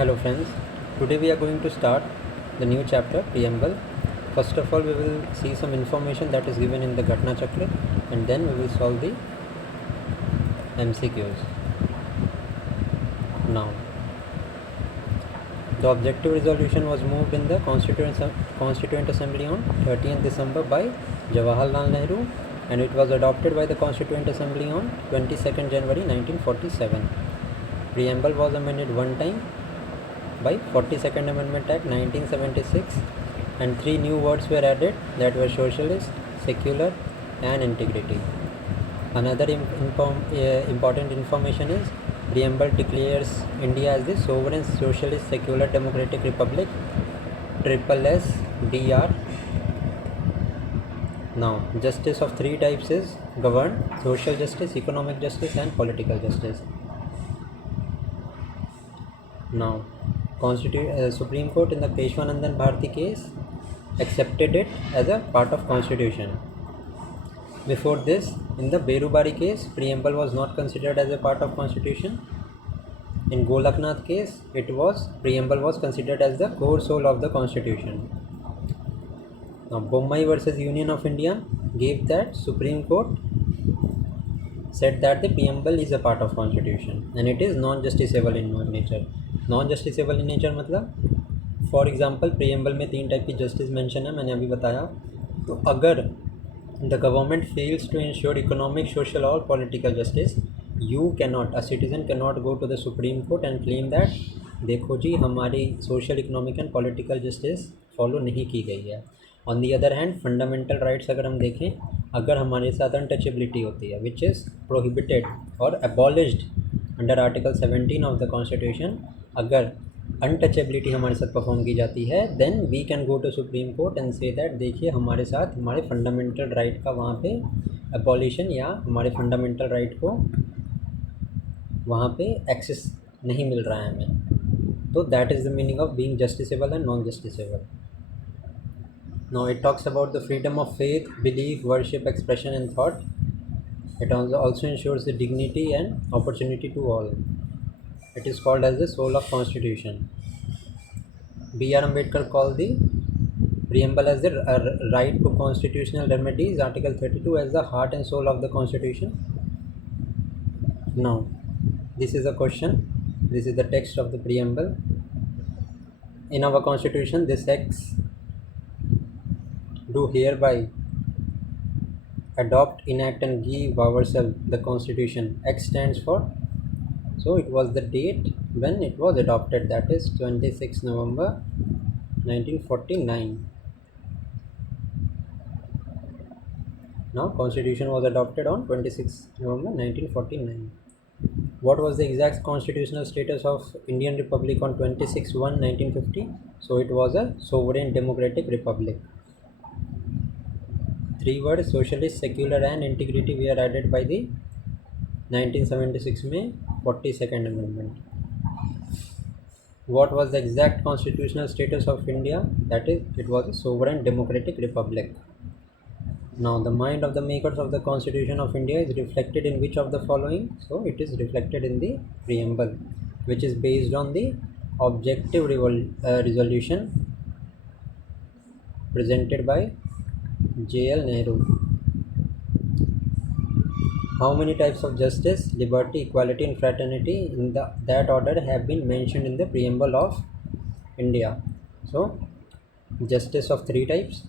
Hello friends, today we are going to start the new chapter Preamble. First of all, we will see some information that is given in the Ghatnachakra and then we will solve the MCQs. Now, the objective resolution was moved in the Constituent Assembly on 30th December by Jawaharlal Nehru and it was adopted by the Constituent Assembly on 22nd January 1947. Preamble was amended one time by 42nd Amendment Act 1976 and three new words were added, that were socialist, secular and integrity. Another important information is Preamble declares India as the sovereign socialist secular democratic republic, SSDR. Now, justice of three types is governed: social justice, economic justice and political justice. Now, Supreme Court in the Peshwanandan Bharti case accepted it as a part of Constitution. Before this, in the Berubari case, Preamble was not considered as a part of Constitution. In Golaknath case, Preamble was considered as the core soul of the Constitution. Now, Bommai versus Union of India gave that Supreme Court said that the Preamble is a part of Constitution and it is non-justiciable in nature. Non-justiciable in nature मतलब for example preamble में तीन type की justice mention है, मैंने अभी बताया. तो अगर the government fails to ensure economic, social और political justice, you cannot, a citizen cannot go to the supreme court and claim that देखो जी हमारी social, economic and political justice follow नहीं की गई है. On the other hand, fundamental rights अगर हम देखें, अगर हमारे साथ अनटचेबिलिटी होती है विच इज़ प्रोहिबिटेड और abolished under article 17 of the constitution, अगर अनटचेबिलिटी हमारे साथ परफॉर्म की जाती है, then we can go to supreme court and say that देखिए हमारे साथ हमारे फंडामेंटल राइट का वहाँ पे एबॉलिशन या हमारे फंडामेंटल राइट को वहाँ पे एक्सेस नहीं मिल रहा है हमें. तो that is the meaning of being justiciable and non justiciable. Now it talks about the freedom of faith, belief, worship, expression and thought. It also ensures the dignity and opportunity to all. It is called as the soul of Constitution. B.R. Ambedkar called the Preamble as the right to constitutional remedies, Article 32 as the heart and soul of the Constitution. Now, this is a question. This is the text of the Preamble. In our Constitution, this acts do hereby adopt, enact and give ourselves the Constitution. X stands for, so it was the date when it was adopted, that is 26 November 1949. Now Constitution was adopted on 26 November 1949. What was the exact constitutional status of Indian Republic on 26/1/1950? So it was a sovereign democratic republic. Three words, socialist, secular and integrity, were added by the 1976 में 42nd Amendment. What was the exact constitutional status of India? That is, it was a sovereign democratic republic. Now, the mind of the makers of the Constitution of India is reflected in which of the following? So, it is reflected in the Preamble, which is based on the objective resolution presented by J.L. Nehru. How many types of justice, liberty, equality and fraternity in that order have been mentioned in the Preamble of India? So, justice of three types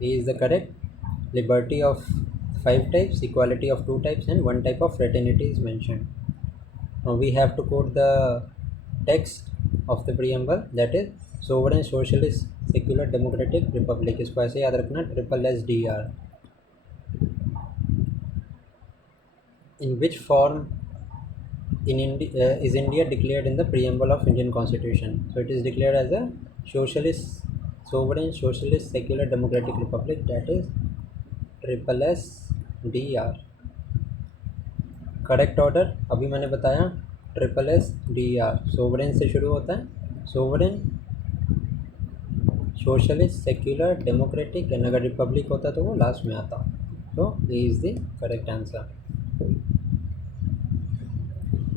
is the correct. Liberty of 5 types, equality of 2 types and 1 type of fraternity is mentioned. Now we have to quote the text of the Preamble, that is sovereign socialist secular democratic republic. इसको ऐसे याद रखना, SSDR. In which form is India declared in the Preamble of Indian Constitution? So it is declared as a sovereign socialist secular democratic republic, that is SSDR. Correct order अभी मैंने बताया, SSDR. Sovereign से शुरू होता है, sovereign, socialist, secular, democratic and अगर Republic होता तो वो लास्ट में आता. तो ये is the correct answer.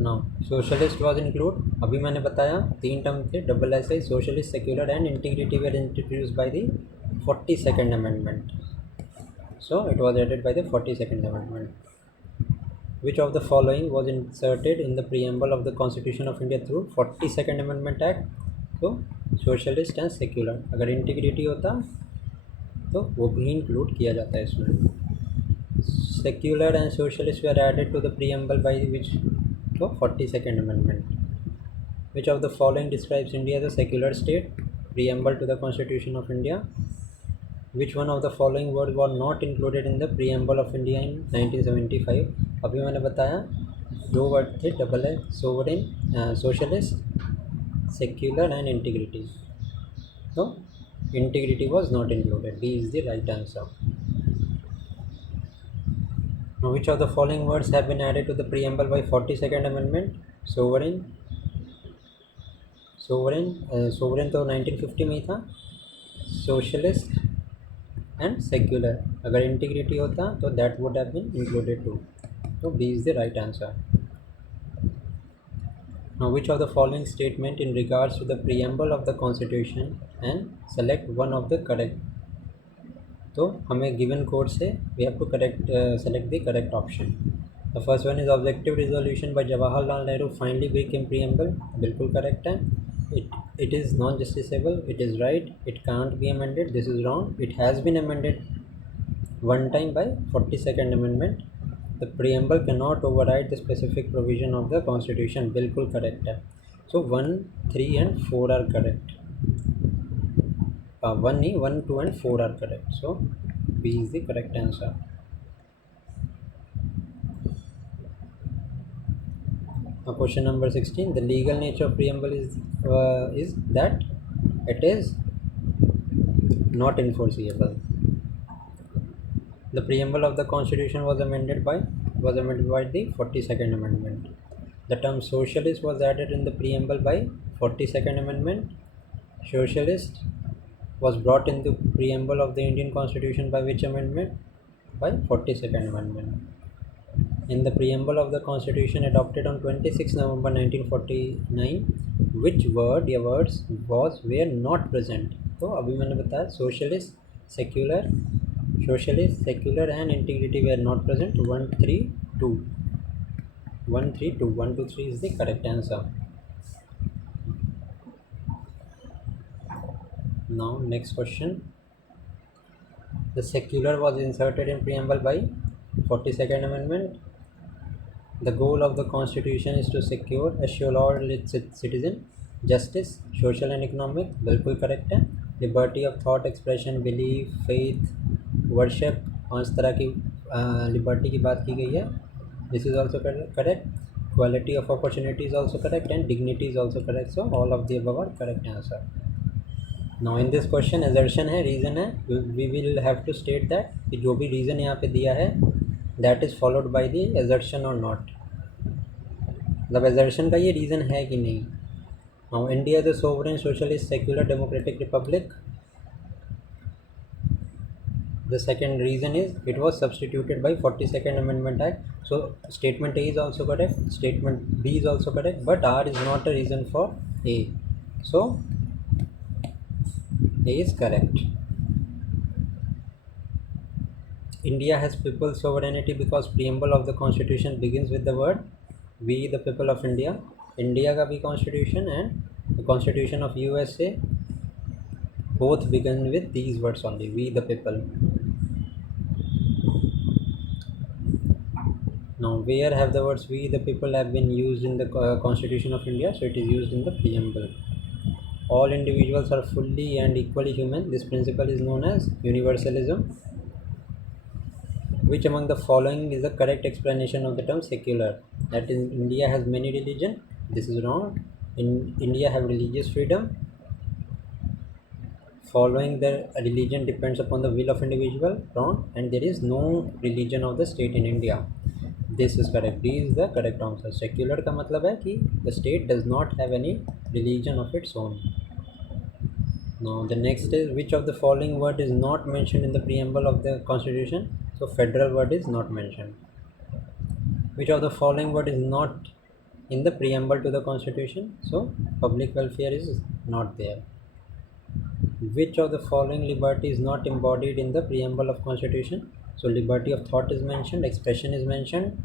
Now socialist was include, अभी मैंने बताया 3 टर्म थे, double S I, socialist, secular and integrity were introduced by the 42nd amendment. So it was added by the 42nd amendment. Which of the following was inserted in the preamble of the Constitution of India through 42nd Amendment Act? तो socialist and secular, अगर integrity होता तो वो भी include किया जाता है इसमें. Secular and socialist were added to the preamble by which, तो 42nd amendment. Which of the following describes India as a secular state? Preamble to the constitution of India. Which one of the following words were not included in the preamble of India in 1975? अभी मैंने बताया 2 word थे, double है, sovereign, socialist, secular and integrity. तो integrity was not included. D is the right answer. Now which of the following words have been added to the preamble by 42nd amendment? Sovereign, sovereign तो 1950 में ही था. Socialist and secular, अगर integrity होता तो that would have been included too. तो B is the right answer. Now which of the following statement in regards to the preamble of the constitution and select one of the correct. तो हमें given code से we have to correct select the correct option. The first one is objective resolution bye Jawaharlal Nehru finally became preamble. बिल्कुल correct है. It is non-justiciable. It is right. It can't be amended. This is wrong. It has been amended one time by 42nd amendment. The preamble cannot override the specific provision of the constitution. बिल्कुल correct है. So 1, 3 and 4 are correct. 1, 2 and 4 are correct. So B is the correct answer. Now question number 16. The legal nature of preamble is that it is not enforceable. The preamble of the Constitution was amended by the 42nd amendment. The term socialist was added in the preamble by 42nd amendment. Socialist was brought into preamble of the Indian Constitution by which amendment? By 42nd amendment. In the preamble of the Constitution adopted on 26 November 1949, which word या words were not present? तो अभी मैंने बताया socialist, secular and integrity were not present. 1, 3, 2. 1, 3, 2. 1, 2, 3 is the correct answer. Now next question. The secular was inserted in preamble by 42nd amendment. The goal of the Constitution is to assure all its citizen justice, social and economic. बिल्कुल correct है. Liberty of thought, expression, belief, faith, worship, 5 तरह की liberty की बात की गई है. This is also correct. Equality of opportunity is also correct and dignity is also correct. So all of the above are correct answer. Now in this question assertion है, reason है. We will have to state that कि जो भी reason यहाँ पे दिया है that is followed by the assertion or not. मतलब assertion का ये reason है कि नहीं. Now India is a sovereign, socialist, secular, democratic republic. The second reason is it was substituted by 42nd Amendment Act. So statement A is also correct, statement B is also correct, but R is not a reason for A. So A is correct. India has people's sovereignty because preamble of the Constitution begins with the word we the people of India. India का भी Constitution and the Constitution of USA both begin with these words only, we the people. Now where have the words we the people have been used in the Constitution of India? So it is used in the preamble. All individuals are fully and equally human. This principle is known as universalism. Which among the following is the correct explanation of the term secular? That is, India has many religions. This is wrong. In India have religious freedom. Following the religion depends upon the will of individual. Wrong. And there is no religion of the state in India. This is correct. D is the correct answer. Secular का मतलब है कि the state does not have any religion of its own. Now the next is which of the following word is not mentioned in the preamble of the Constitution? So federal word is not mentioned. Which of the following word is not in the preamble to the constitution, so public welfare is not there. Which of the following liberty is not embodied in the preamble of constitution? So liberty of thought is mentioned, expression is mentioned,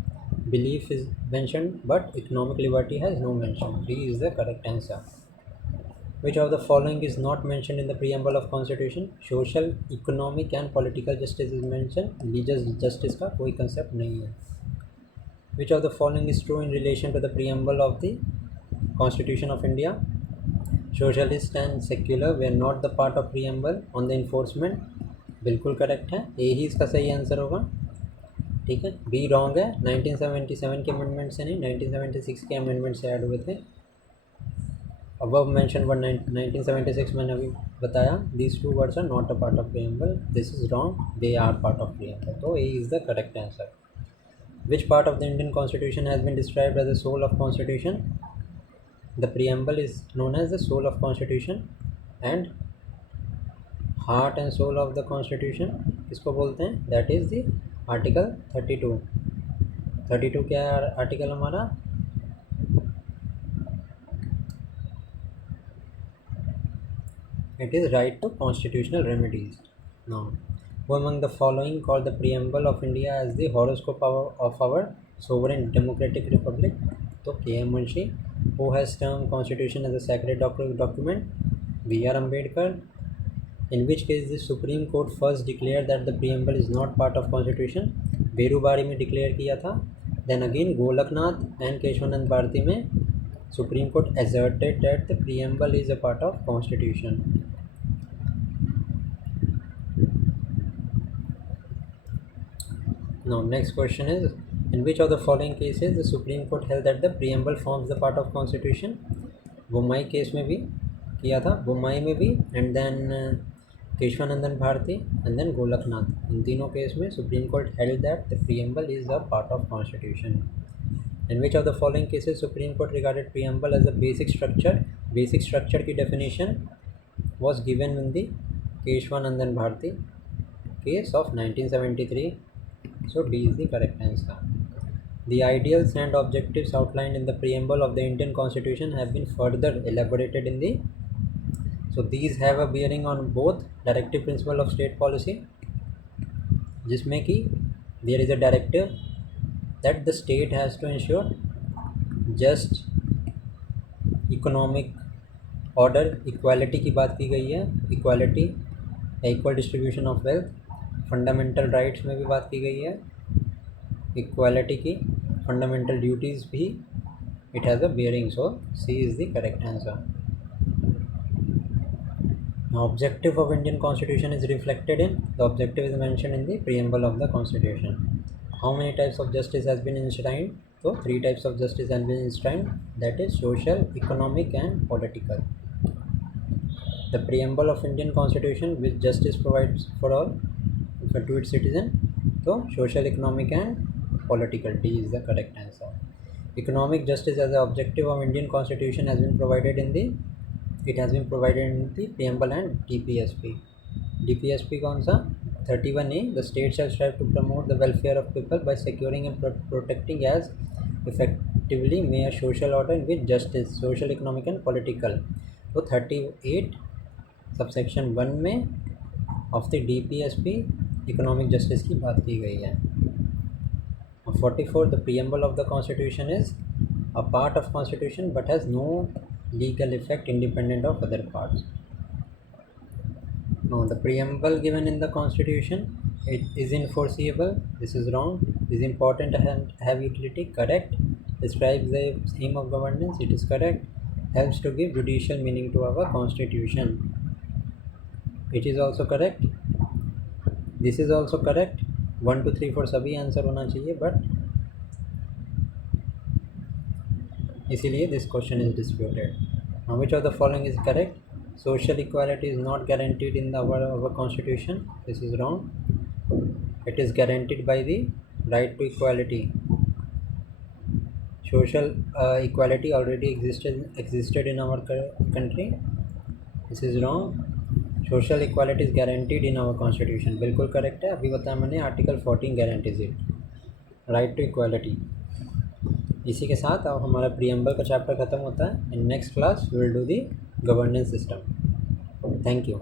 belief is mentioned, but economic liberty has no mention. D is the correct answer. Which of the following is not mentioned in the preamble of constitution? Social, economic and political justice is mentioned. religious justice का कोई concept नहीं है. Which of the following is true in relation to the preamble of the Constitution of India? Socialist and secular were not the part of preamble on the enforcement. बिल्कुल correct है, ए ही इसका सही answer होगा. ठीक है, be wrong है. 1977 के amendment से नहीं, 1976 के अमेंडमेंट से ऐड हुए थे. above mentioned word 1976 मैंने अभी बताया. these two words are not a part of preamble. this is wrong, they are part of preamble. So A is the correct answer. Which part of the Indian Constitution has been described as the soul of Constitution? The preamble is known as the soul of Constitution and heart and soul of the Constitution किसको बोलते हैं? That is the Article 32. 32 क्या है article हमारा? It is right to constitutional remedies. Now, who among the following called the preamble of India as the horoscope of our sovereign democratic republic? तो K.M. Munshi. Who has termed constitution as a sacred document? B.R. Ambedkar. In which case the Supreme Court first declared that the preamble is not part of constitution? Berubari में declare किया था. Then again Golaknath and Keshavananda Bharti में Supreme Court asserted that the preamble is a part of constitution. Now next question is, in which of the following cases the Supreme Court held that the preamble forms the part of constitution? बुम्बई case में भी किया था, बुम्बई में भी, and then Kesavananda Bharati and then Golaknath. इन तीनों केस में supreme court held that the preamble is a part of constitution. In which of the following cases Supreme Court regarded preamble as a basic structure? Basic structure की definition was given in the Keshwanandan Bharti case of 1973. So D is the correct answer. The ideals and objectives outlined in the preamble of the Indian Constitution have been further elaborated in the. So these have a bearing on both directive principle of state policy, जिसमें कि there is a directive that the state has to ensure just economic order, equality की बात की गई है, equality, equal distribution of wealth, fundamental rights में भी बात की गई है, equality की, fundamental duties भी it has a bearing. So C is the correct answer. Now objective of Indian Constitution is reflected in, the objective is mentioned in the preamble of the Constitution. How many types of justice has been enshrined? So 3 types of justice have been enshrined, that is social, economic and political. The preamble of Indian Constitution which justice provides for all to its citizen. So social, economic and political. D is the correct answer. Economic justice as the objective of Indian Constitution has been provided in the preamble and DPSP. DPSP कौन सा? 31A. The state shall strive to promote the welfare of people by securing and protecting as effectively may a social order in which justice, social, economic and political. तो 38 subsection 1 में of the DPSP economic justice की बात की गई है. 44 the preamble of the constitution is a part of constitution but has no legal effect independent of other parts. Now the preamble given in the constitution, it is enforceable. This is wrong. Is important and have utility. Correct. Describes the aim of governance. It is correct. Helps to give judicial meaning to our constitution. It is also correct. This is also correct. 1 2 3 4 सभी answer होना चाहिए, but इसीलिए this question is disputed. Now which of the following is correct? Social equality is not guaranteed in our constitution. This is wrong. It is guaranteed by the right to equality. Social equality already existed in our country. This is wrong. Social equality is guaranteed in our constitution. बिल्कुल correct है. अभी बताया मैंने, article 14 guarantees it. Right to equality. इसी के साथ अब हमारा प्रीएम्बल का चैप्टर ख़त्म होता है. In next class we will do the governance system. Thank you.